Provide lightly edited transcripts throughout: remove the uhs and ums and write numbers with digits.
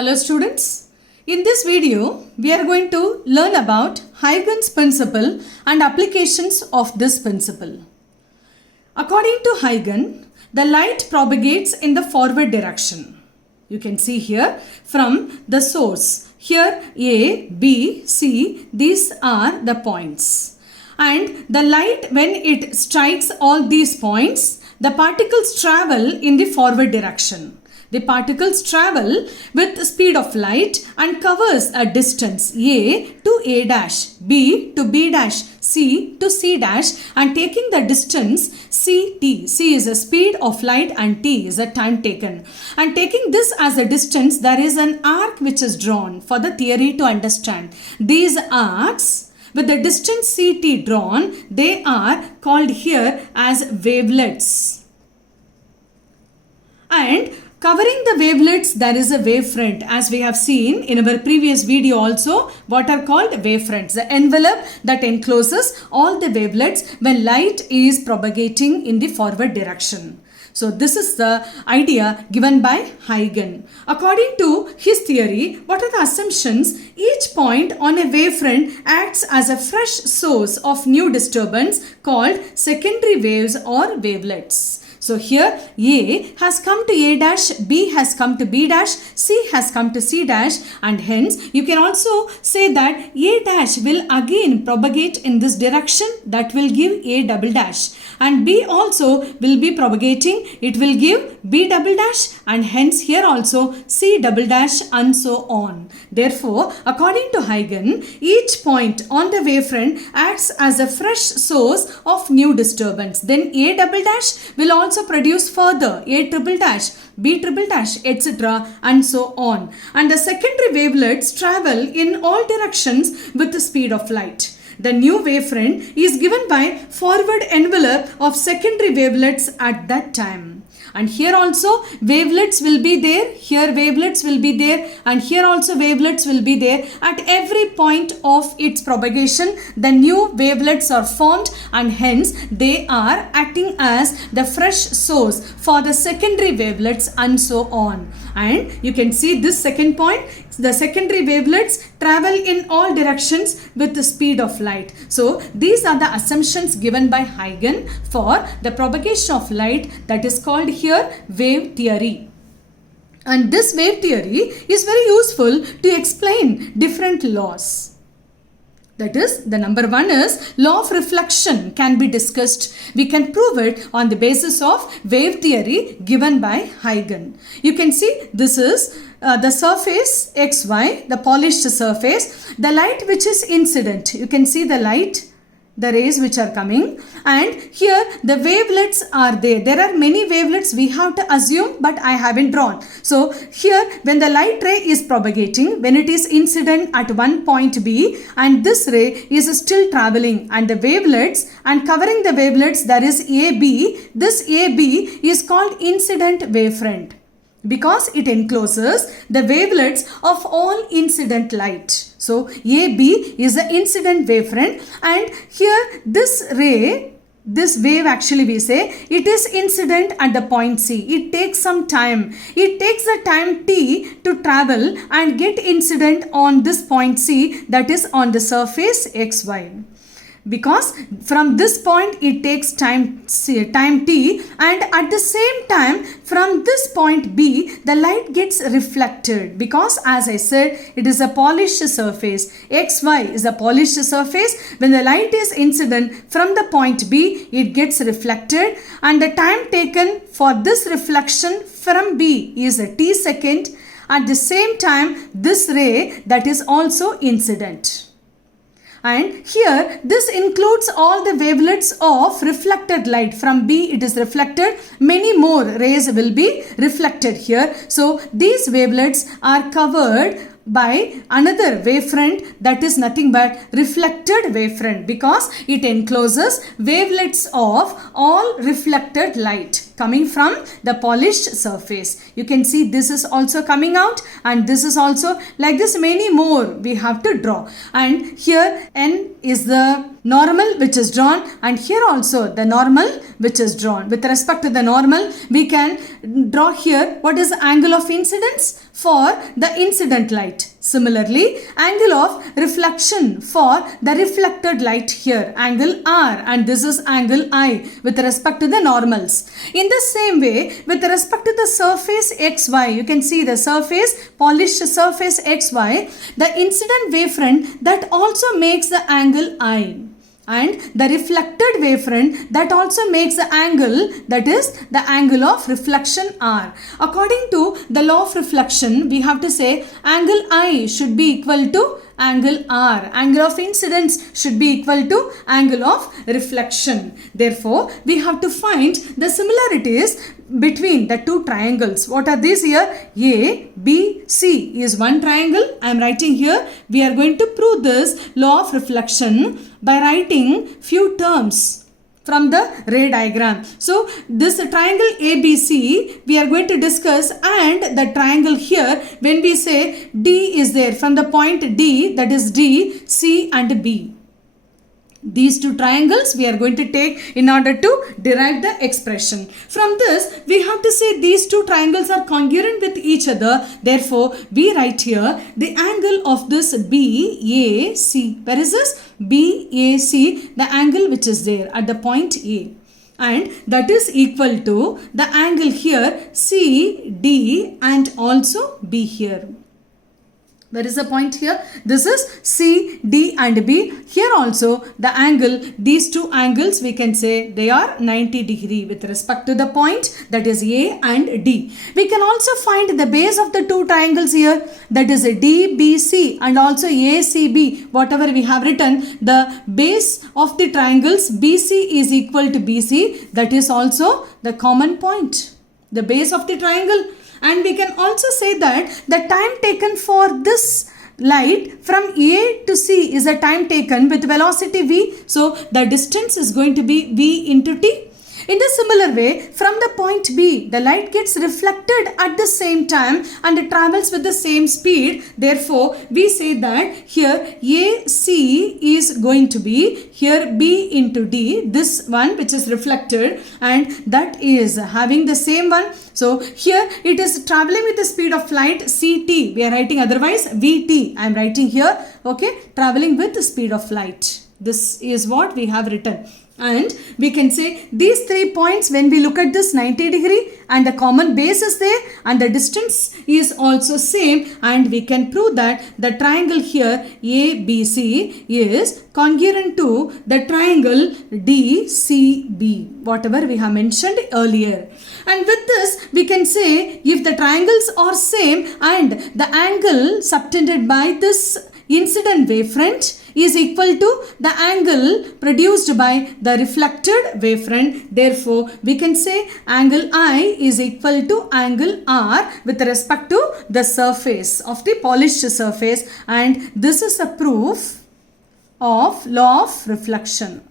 Hello students, in this video we are going to learn about Huygen's principle and applications of this principle. According to Huygen, the light propagates in the forward direction. You can see here from the source. Here A, B, C, these are the points. And the light, when it strikes all these points, the particles travel in the forward direction. The particles travel with the speed of light and covers a distance A to A dash, B to B dash, C to C dash, and taking the distance CT. C is the speed of light and T is the time taken. And taking this as a distance, there is an arc which is drawn for the theory to understand. These arcs with the distance CT drawn, they are called here as wavelets. And covering the wavelets, there is a wavefront, as we have seen in our previous video also, what are called wavefronts. The envelope that encloses all the wavelets when light is propagating in the forward direction. So this is the idea given by Huygen. According to his theory, what are the assumptions? Each point on a wavefront acts as a fresh source of new disturbance called secondary waves or wavelets. So here A has come to A dash, B has come to B dash, C has come to C dash, and hence you can also say that A dash will again propagate in this direction, that will give A double dash, and B also will be propagating, it will give B double dash, and hence here also C double dash, and so on. Therefore, according to Huygen, each point on the wavefront acts as a fresh source of new disturbance. Then A double dash will also produce further A triple dash, B triple dash, etc. and so on. And the secondary wavelets travel in all directions with the speed of light. The new wavefront is given by forward envelope of secondary wavelets at that time. And here also wavelets will be there, here wavelets will be there, and here also wavelets will be there. At every point of its propagation, the new wavelets are formed, and hence they are acting as the fresh source for the secondary wavelets, and so on. And you can see this second point, the secondary wavelets travel in all directions with the speed of light. So these are the assumptions given by Huygen for the propagation of light, that is called here wave theory. And this wave theory is very useful to explain different laws. That is, the number one is law of reflection can be discussed. We can prove it on the basis of wave theory given by Huygen. You can see this is the surface XY, the polished surface, the light which is incident. You can see the light, the rays which are coming, and here the wavelets are there. There are many wavelets we have to assume, but I haven't drawn. So here when the light ray is propagating, when it is incident at one point B, and this ray is still traveling, and the wavelets, and covering the wavelets there is AB. This AB is called incident wavefront, because it encloses the wavelets of all incident light. So AB is the incident wavefront, and here this ray, this wave actually we say, it is incident at the point C. It takes some time. It takes the time T to travel and get incident on this point C, that is on the surface XY. Because from this point it takes time T, and at the same time from this point B the light gets reflected, because as I said it is a polished surface. XY is a polished surface. When the light is incident from the point B, it gets reflected, and the time taken for this reflection from B is a T second. At the same time this ray, that is also incident. And here this includes all the wavelets of reflected light. From B it is reflected, many more rays will be reflected here. So these wavelets are covered by another wavefront, that is nothing but reflected wavefront, because it encloses wavelets of all reflected light. coming from the polished surface. You can see this is also coming out, and this is also like this. Many more we have to draw, and here n is the normal which is drawn, and here also the normal which is drawn. With respect to the normal, we can draw here what is the angle of incidence for the incident light. Similarly, angle of reflection for the reflected light here, angle R, and this is angle I with respect to the normals. In the same way, with respect to the surface XY, you can see the surface, polished surface XY, the incident wavefront that also makes the angle I, and the reflected wavefront that also makes the angle, that is the angle of reflection R. According to the law of reflection, we have to say angle I should be equal to angle R. Angle of incidence should be equal to angle of reflection. Therefore, we have to find the similarities between the two triangles. What are these here? A, B, C is one triangle. I am writing here. We are going to prove this law of reflection by writing few terms from the ray diagram. So this triangle ABC we are going to discuss, and the triangle here, when we say D is there, from the point D, that is D, C and B. These two triangles we are going to take in order to derive the expression. From this, we have to say these two triangles are congruent with each other. Therefore, we write here the angle of this BAC. Where is this? BAC, the angle which is there at the point A. And that is equal to the angle here CD and also B here. Where is the point here? This is C, D and B. Here also the angle, these two angles we can say they are 90 degree with respect to the point, that is A and D. We can also find the base of the two triangles here, that is DBC and also ACB. Whatever we have written, the base of the triangles BC is equal to BC. That is also the common point, the base of the triangle. And we can also say that the time taken for this light from A to C is a time taken with velocity v. So the distance is going to be v into t. In the similar way, from the point B, the light gets reflected at the same time and it travels with the same speed. Therefore, we say that here AC is going to be here B into D, this one which is reflected, and that is having the same one. So here it is traveling with the speed of light CT. We are writing otherwise VT. I am writing here, okay, traveling with the speed of light. This is what we have written. And we can say these 3 points, when we look at this 90 degree and the common base is there and the distance is also same, and we can prove that the triangle here ABC is congruent to the triangle DCB, whatever we have mentioned earlier. And with this we can say if the triangles are same and the angle subtended by this incident wavefront is equal to the angle produced by the reflected wavefront. Therefore, we can say angle I is equal to angle R with respect to the surface of the polished surface, and this is a proof of law of reflection,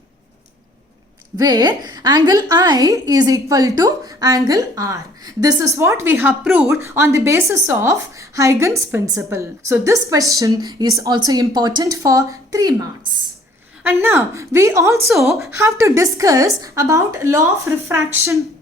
where angle I is equal to angle R. This is what we have proved on the basis of Huygen's principle. So this question is also important for 3 marks. And now we also have to discuss about law of refraction.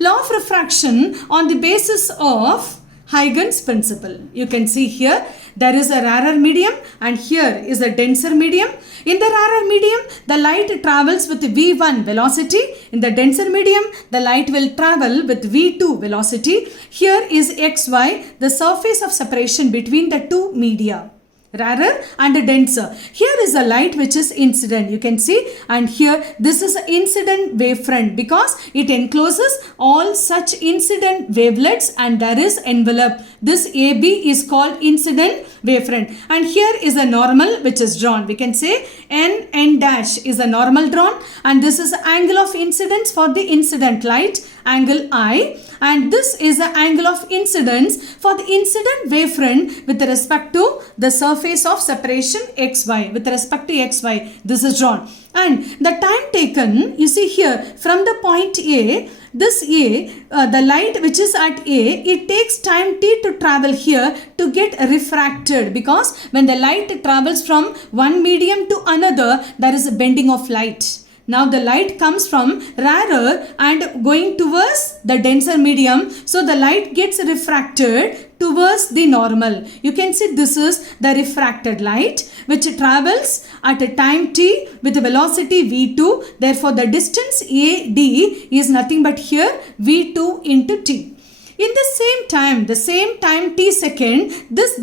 Law of refraction on the basis of Huygen's principle. You can see here there is a rarer medium and here is a denser medium. In the rarer medium, the light travels with v1 velocity. In the denser medium, the light will travel with v2 velocity. Here is xy, the surface of separation between the two media, rarer and denser. Here is a light which is incident, you can see, and here this is incident wavefront because it encloses all such incident wavelets and there is envelope. This AB is called incident wavefront, and here is a normal which is drawn. We can say N dash is a normal drawn, and this is angle of incidence for the incident light, angle I, and this is the angle of incidence for the incident wavefront with respect to the surface of separation xy, with respect to xy. This is drawn. And the time taken, you see here, from the point A, this A, the light which is at A, it takes time t to travel here to get refracted, because when the light travels from one medium to another, there is a bending of light. Now the light comes from rarer and going towards the denser medium, so the light gets refracted towards the normal. You can see this is the refracted light which travels at a time t with a velocity v2. Therefore the distance AD is nothing but here v2 into t. In the same time t second,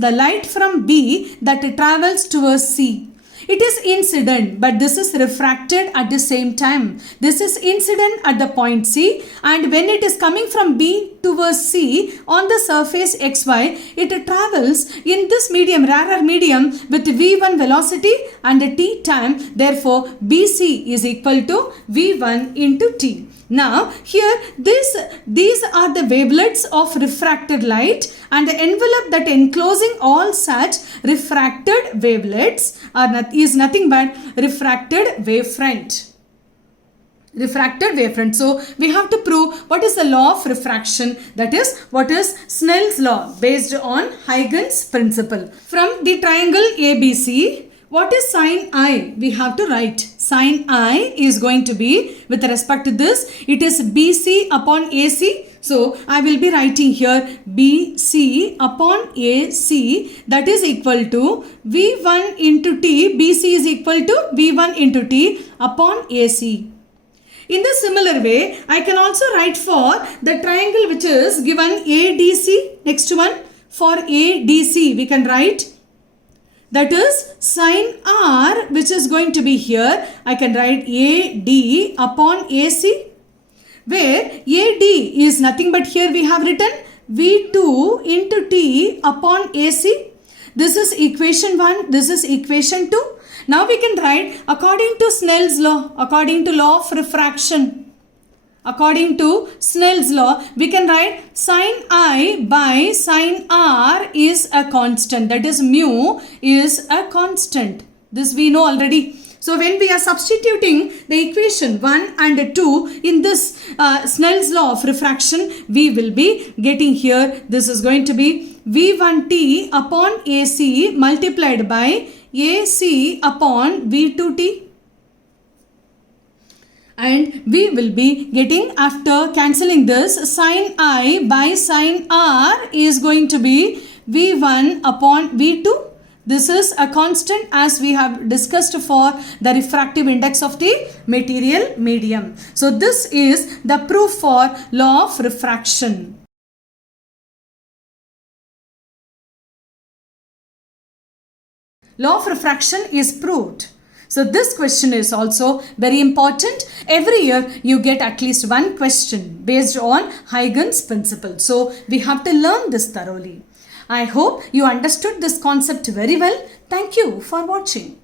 the light from B that travels towards C. It is incident, but this is refracted at the same time. This is incident at the point C, and when it is coming from B towards C on the surface xy, it travels in this medium, rarer medium, with v1 velocity and t time. Therefore, BC is equal to v1 into t. Now, here these are the wavelets of refracted light, and the envelope that enclosing all such refracted wavelets is nothing but refracted wavefront. Refracted wavefront. So, we have to prove what is the law of refraction, that is, what is Snell's law based on Huygen's principle. From the triangle ABC, what is sine I? We have to write. Sine I is going to be, with respect to this, it is BC upon AC. So, I will be writing here BC upon AC, that is equal to V1 into T. BC is equal to V1 into T upon AC. In the similar way, I can also write for the triangle which is given ADC. Next one, for ADC, we can write, that is sine R, which is going to be here. I can write AD upon AC, where AD is nothing but here we have written V2 into T upon AC. This is equation 1. This is equation 2. Now we can write according to Snell's law, according to law of refraction. According to Snell's law, we can write sine I by sine R is a constant. That is, mu is a constant. This we know already. So, when we are substituting the equation 1 and 2 in this Snell's law of refraction, we will be getting here, this is going to be V1T upon AC multiplied by AC upon V2T. And we will be getting, after cancelling this, sine I by sine R is going to be V1 upon V2. This is a constant as we have discussed for the refractive index of the material medium. So, this is the proof for law of refraction. Law of refraction is proved. So, this question is also very important. Every year you get at least one question based on Huygen's principle. So, we have to learn this thoroughly. I hope you understood this concept very well. Thank you for watching.